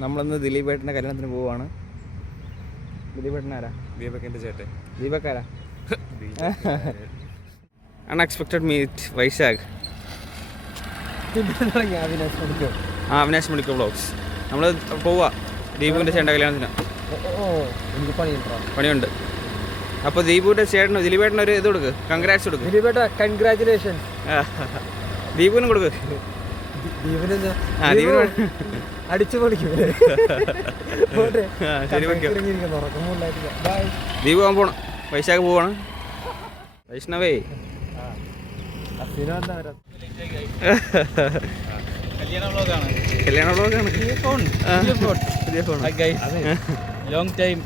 നമ്മളിന്ന് ദിലീപേട്ടൻ്റെ കല്യാണത്തിന് പോവുകയാണ്. ദിലീപേട്ടൻ ആരാ? ദീപകിന്റെ ചേട്ടൻ. ദീപക്കാരാ? Unexpected meet Vaishakh. Avinash medical vlogs. നമ്മൾ പോവാ ദീപുവിൻ്റെ ചേട്ടൻ്റെ കല്യാണത്തിന്. എനിക്ക് പണിയുണ്ട്. അപ്പോൾ ദീപുവിൻ്റെ ചേട്ടന് ദിലീപേട്ടന് ഒരു ഇത് കൊടുക്ക്, കൺഗ്രാറ്റ്സ് കൊടുക്ക്. ദിലീപേട്ട കൺഗ്രാറ്റുലേഷൻ. ദീപുവിനും കൊടുക്ക്. ദീപന് അടിച്ചു പൊളിക്കും. ദീപു പോകാൻ പോണം. വൈശാഖ് പോവാണ്. വൈഷ്ണവേ കല്യാണ വ്ളോഗാണ്. പുതിയ ഫോൺ. Long time.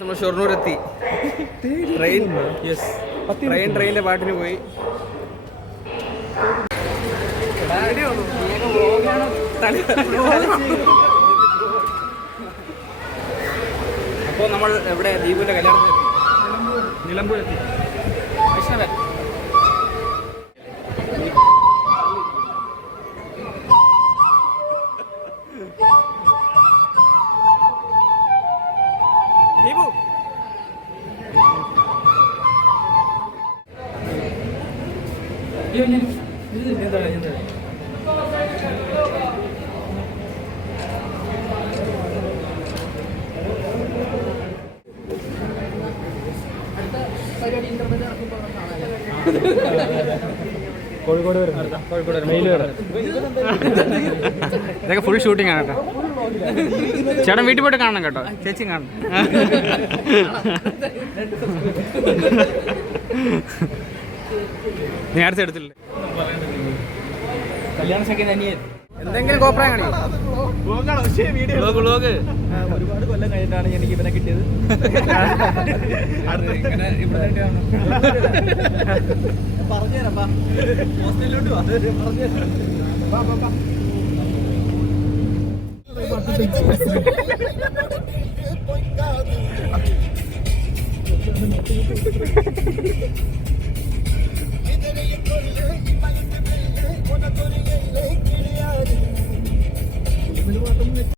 നമ്മൾ ഷൊർണൂരെത്തി. ട്രെയിനിന്റെ പാട്ടിന് പോയി. അപ്പോൾ നമ്മൾ എവിടെ? ദീപുവിന്റെ കല്യാണത്തിൽ നിലമ്പൂരെത്തി. വൈഷ്ണവൻ ദീപു കോഴിക്കോട് ഇതൊക്കെ ഫുൾ ഷൂട്ടിംഗ് ആണ് കേട്ടോ. ചേട്ടൻ വീട്ടിൽ പോയിട്ട് കാണണം കേട്ടോ. ചേച്ചി കാണണം. നേരത്തെ എടുത്തില്ലേ കല്യാണ സംഖ്യ അനിയൻ എന്തെങ്കിലും കോപ്രായം കാണിക്കും. ഒരുപാട് കൊല്ലം കഴിഞ്ഞിട്ടാണ് എനിക്ക് ഇവനെ കിട്ടിയത്. പറഞ്ഞുതരാം. ഹോസ്റ്റലിലോട്ട് പറഞ്ഞുതരാം.